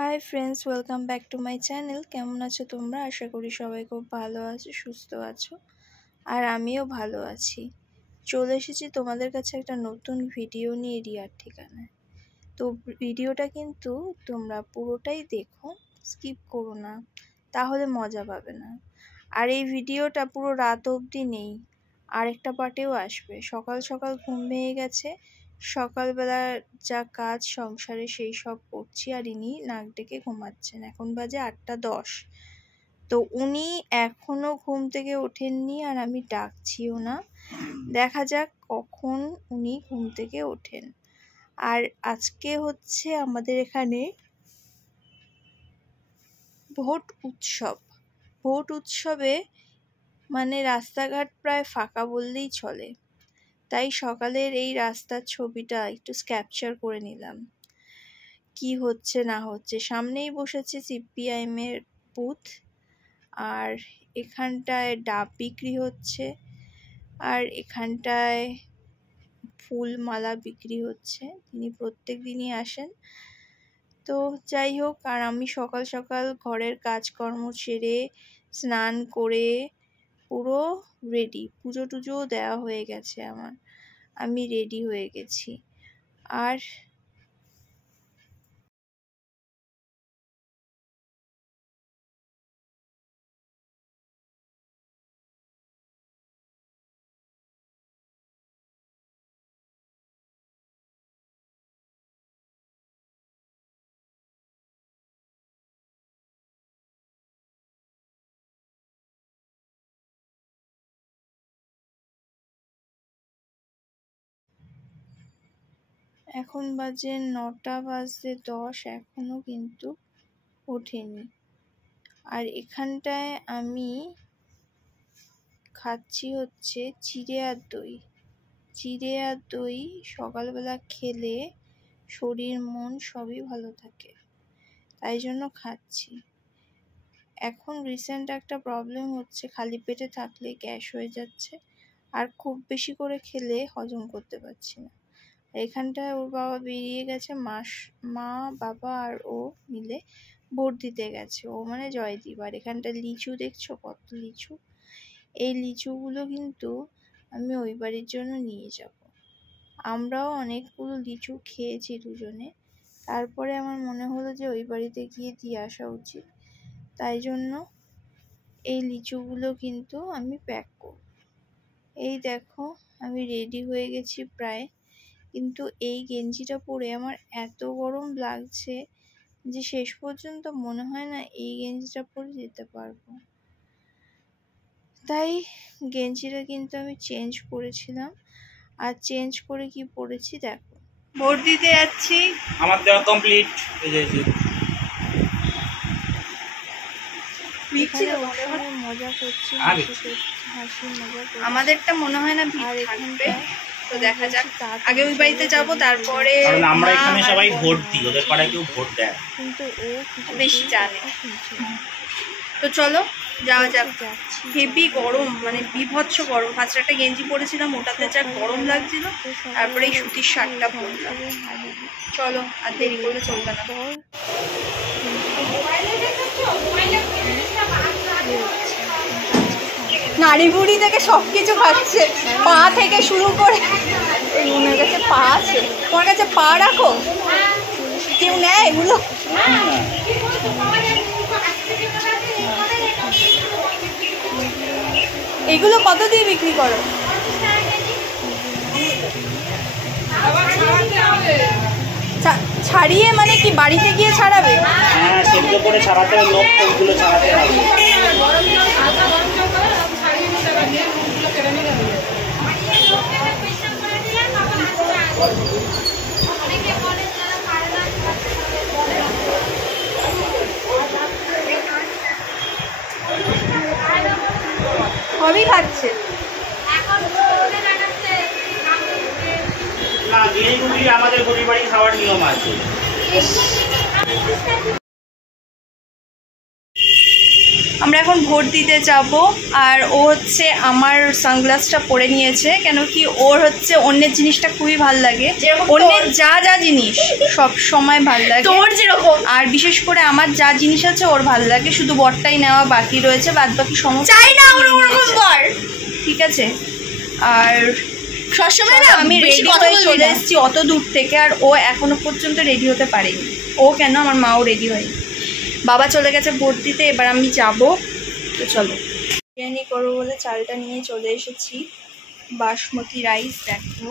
Hi friends, welcome back to my channel. কেমন আছো তোমরা? আশা করি সবাই খুব ভালো আছো, সুস্থ আছো, আর আমিও ভালো আছি। চলে এসেছি তোমাদের কাছে একটা নতুন ভিডিও নিয়ে রিয়ার ঠিকানায়। তো ভিডিওটা কিন্তু তোমরা পুরোটাই দেখো, স্কিপ করো না, তাহলে মজা পাবে না। আর এই ভিডিওটা পুরো রাত অবধি নেই, আরেকটা পার্টেও আসবে। সকাল সকাল ঘুম ভেঙে গেছে, সকালবেলা যা কাজ সংসারে সেই সব করছি, আর ইনি নাক ডেকে ঘুমাচ্ছেন। এখন বাজে 8:10। তো উনি এখনো ঘুম থেকে ওঠেননি, আর আমি ডাকছিও না। দেখা যাক কখন উনি ঘুম থেকে ওঠেন। আর আজকে হচ্ছে আমাদের এখানে ভোট উৎসব। ভোট উৎসবে মানে রাস্তাঘাট প্রায় ফাঁকা বললেই চলে। তাই সকালের এই রাস্তার ছবিটা একটু ক্যাপচার করে নিলাম, কি হচ্ছে না হচ্ছে। সামনেই বসেছে সিপিআইএম এর বুথ, আর এখানটায় ডাব বিক্রি হচ্ছে, আর এখানটায় ফুল মালা বিক্রি হচ্ছে। তিনি প্রত্যেক দিনই আসেন। তো যাই হোক, আর আমি সকাল সকাল ঘরের কাজকর্ম সেরে স্নান করে পুরো রেডি, পুজো টুজোও দেওয়া হয়ে গেছে আমার, আমি রেডি হয়ে গেছি। আর এখন বাজে 9:10, এখনো কিন্তু ওঠেনি। আর এখানটায় আমি খাচ্ছি হচ্ছে চিড়ে আর দই। চিড়ে আর দই সকালবেলা খেলে শরীর মন সবই ভালো থাকে, তাই জন্য খাচ্ছি। এখন রিসেন্ট একটা প্রবলেম হচ্ছে, খালি পেটে থাকলে গ্যাস হয়ে যাচ্ছে, আর খুব বেশি করে খেলে হজম করতে পারছি না। এখানটায় ওর বাবা বেরিয়ে গেছে, মা বাবা আর ও মিলে ভোট দিতে গেছে। ও মানে জয়দীপ। আর এখানটা লিচু দেখছো, কত লিচু। এই লিচুগুলো কিন্তু আমি ওই বাড়ির জন্য নিয়ে যাব। আমরাও অনেকগুলো লিচু খেয়েছি দুজনে। তারপরে আমার মনে হলো যে ওই বাড়িতে গিয়ে দিয়ে আসা উচিত, তাই জন্য এই লিচুগুলো কিন্তু আমি প্যাক করব। এই দেখো, আমি রেডি হয়ে গেছি প্রায়। কিন্তু এই গেঞ্জিটা পরে আমার এত গরম লাগছে যে শেষ পর্যন্ত মনে হয় না এই গেঞ্জিটা পরে যেতে পারবো। তাই গেঞ্জিটা কিন্তু আমি চেঞ্জ করেছিলাম, আর চেঞ্জ করে কি পরেছি দেখো। ভোট দিতে যাচ্ছি, আমার দেওয়া কমপ্লিট। মজা করছি, হাসি মজা করছি। আমাদেরটা মনে হয় না ভিড় থাকবে, তো দেখা যাক। আগে ওই বাড়িতে যাব, তারপরে আমরা এখানে সবাই ভোট দিই, ওদের পাড়ায় কেউ ভোট দেয় কিন্তু ও বেশি জানে। তো চলো যাওয়া যাক। হেভি গরম, মানে বিভৎস গরম। ফার্স্ট একটা গেঞ্জি পরেছিলাম, ওটাতে যা গরম লাগছিল, তারপরে এই সুতির শার্টটা পরলাম। চলো, আর দেরি করলে চলবে না। নাড়ি বুড়ি থেকে সবকিছু খাচ্ছে, পা থেকে শুরু করে। এই ওনার কাছে পা আছে, তোমার কাছে পা রাখো, কেউ নেয় এগুলো? এগুলো কত দিয়ে বিক্রি করো? ছাড়িয়ে মানে কি বাড়িতে গিয়ে ছাড়াবে? হ্যাঁ, সেদ্ধ করে ছাড়াতে হবে, লোক ওইগুলো ছাড়াতে হবে। সবই খাচ্ছে না, এইগুলি আমাদের গরিব বাড়ি খাওয়ার নিয়ম আছে। আমরা এখন ভোট দিতে যাব। আর ও হচ্ছে আমার সানগ্লাসটা পরে নিয়েছে, কেন কি ওর হচ্ছে অন্যের জিনিসটা খুবই ভাল লাগে, অন্যের যা যা জিনিস সব সময় ভাল লাগে, তোর যেরকম। আর বিশেষ করে আমার যা জিনিস আছে ওর ভাল লাগে, শুধু বরটাই নেওয়া বাকি রয়েছে, বাদ বাকি সমস্ত চাই না আমরা ওরকম বর, ঠিক আছে। আর সবসময় না আমি বেশি রেডি কথা হয়ে বলবি চলে না। এসেছি অত দূর থেকে, আর ও এখনো পর্যন্ত রেডি হতে পারেনি। ও কেন, আমার মাও রেডি হয়নি। বাবা চলে গেছে ভোট দিতে, এবার আমি যাব। তো চলো, বিরিয়ানি করবো বলে চালটা নিয়ে চলে এসেছি, বাসমতি রাইস। দেখো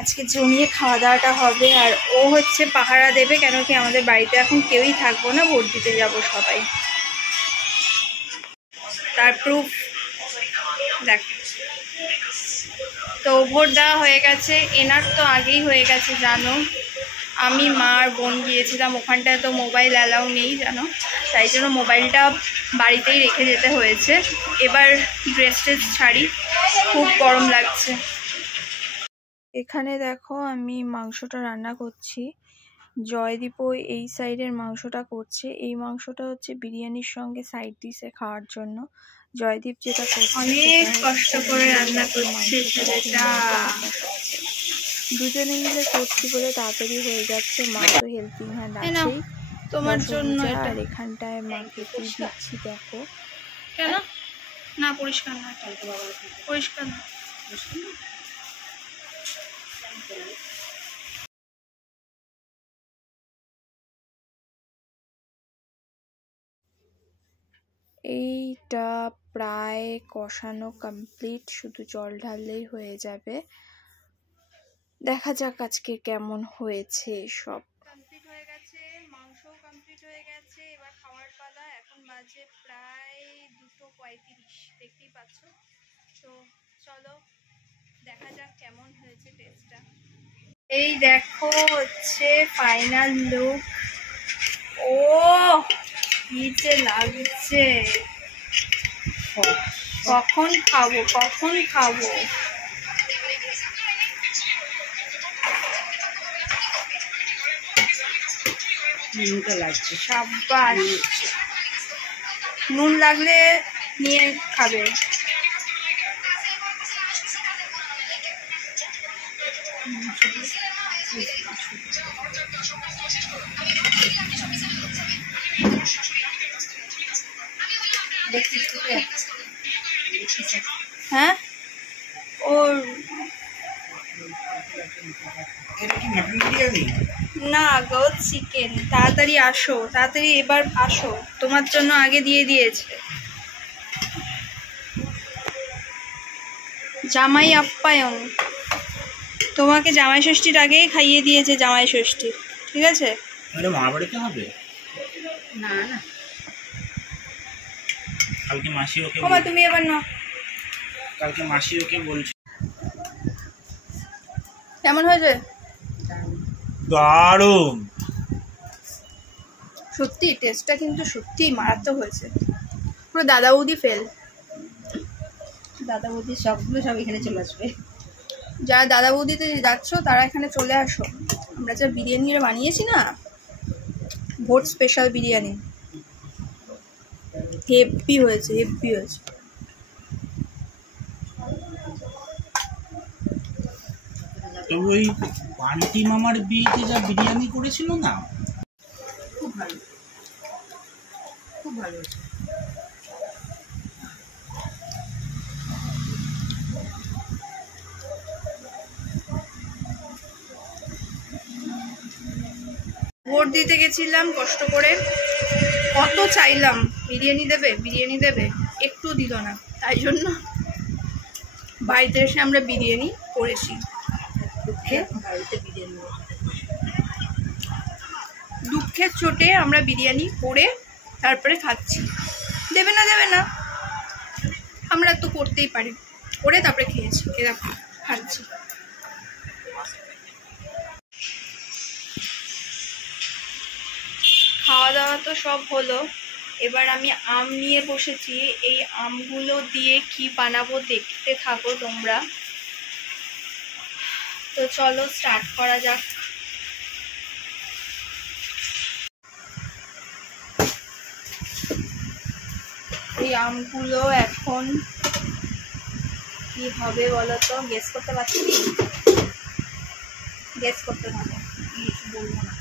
আজকে জমিয়ে খাওয়া দাওয়াটা হবে। আর ও হচ্ছে পাহারা দেবে, কেন কি আমাদের বাড়িতে এখন কেউই থাকবো না, ভোট দিতে যাব সবাই। তার প্রুফ দেখ। তো ভোট দেওয়া হয়ে গেছে, এনার তো আগেই হয়ে গেছে জানো। আমি মা আর বোন গিয়েছিলাম, ওখানটায় তো মোবাইল অ্যালাউ নেই জানো, তাই জন্য মোবাইলটা বাড়িতেই রেখে যেতে হয়েছে। এবার ড্রেস ট্রেস ছাড়ি, খুব গরম লাগছে। এখানে দেখো আমি মাংসটা রান্না করছি, জয়দীপও এই সাইডের মাংসটা করছে। এই মাংসটা হচ্ছে বিরিয়ানির সঙ্গে সাইড ডিশে খাওয়ার জন্য। জয়দীপ যেটা করছে অনেক কষ্ট করে রান্না করছে ছেলেটা। দুজনে মিলে করছি বলে তাড়াতাড়ি হয়ে যাচ্ছে। মা তো হেল্পিং হ্যান্ড এই নাও, আছেই তোমার জন্য এটা। আর এখানটায় মাকে দিচ্ছি দেখো। কেন না পরিষ্কার না, পরিষ্কার না। এইটা প্রায় কষানো কমপ্লিট, শুধু জল ঢাললেই হয়ে যাবে। দেখা যাক আজকে কেমন হয়েছে। সব কমপ্লিট হয়ে গেছে, মাংসও কমপ্লিট হয়ে গেছে, এবার খাওয়ার পালা। এখন বাজে প্রায় 2:35, দেখতেই পাচ্ছ। তো চলো দেখা যাক কেমন হয়েছে টেস্টটা। এই দেখো হচ্ছে ফাইনাল লুক। ও কি যে লাগছে, কখন খাবো কখন খাবো। নুনটা লাগছে। সাব্বাস, নুন লাগলে নিয়ে খাবে। হ্যাঁ ওর এটা কি মটন বিরিয়ানি? না গো, চিকেন। তাড়াতাড়ি আসো, তাড়াতাড়ি এবার আসো, তোমার জন্য আগে দিয়ে দিয়েছে। জামাই আপ্যায়ন, তোমাকে জামাই ষষ্ঠীর আগেই খাইয়ে দিয়েছে জামাই ষষ্ঠী, ঠিক আছে। এটা মা বাড়িতে হবে না না, কালকে মাসি ওকে ওমা তুমি এবার না। কালকে মাসি ওকে বলছে। কেমন হয়েছে? দারুণ, সত্যি টেস্টটা কিন্তু সত্যিই মারাত্মক হয়েছে। পুরো দাদা বৌদি ফেল। দাদা বৌদি সবগুলো সব এখানে চলে আসবে। যারা দাদা বৌদিতে যাচ্ছ তারা এখানে চলে আসো। আমরা যা বিরিয়ানি বানিয়েছি না, ভোট স্পেশাল বিরিয়ানি, হেভি হয়েছে, হেভি হয়েছে। তো ওই বান্টি মামার বিয়েতে যা বিরিয়ানি করেছিল না, খুব ভালো, খুব ভালো হয়েছে। ভোট দিতে গেছিলাম কষ্ট করে, কত চাইলাম বিরিয়ানি দেবে বিরিয়ানি দেবে, একটু দিল না। তাই জন্য বাড়িতে এসে আমরা বিরিয়ানি করেছি। বাড়িতে বিরিয়ানি দুঃখের চোটে আমরা বিরিয়ানি করে তারপরে খাচ্ছি। দেবে না দেবে না, আমরা তো করতেই পারি, করে তারপরে খেয়েছি, এরকম খাচ্ছি। খাওয়া দাওয়া তো সব হলো, এবার আমি আম নিয়ে বসেছি। এই আমগুলো দিয়ে কি বানাবো দেখতে থাকো তোমরা। তো চলো স্টার্ট করা যাক। এই আমগুলো এখন কি হবে বলো তো? গেস করতে পারছি? গেস করতে পারো, কিছু বলবো না।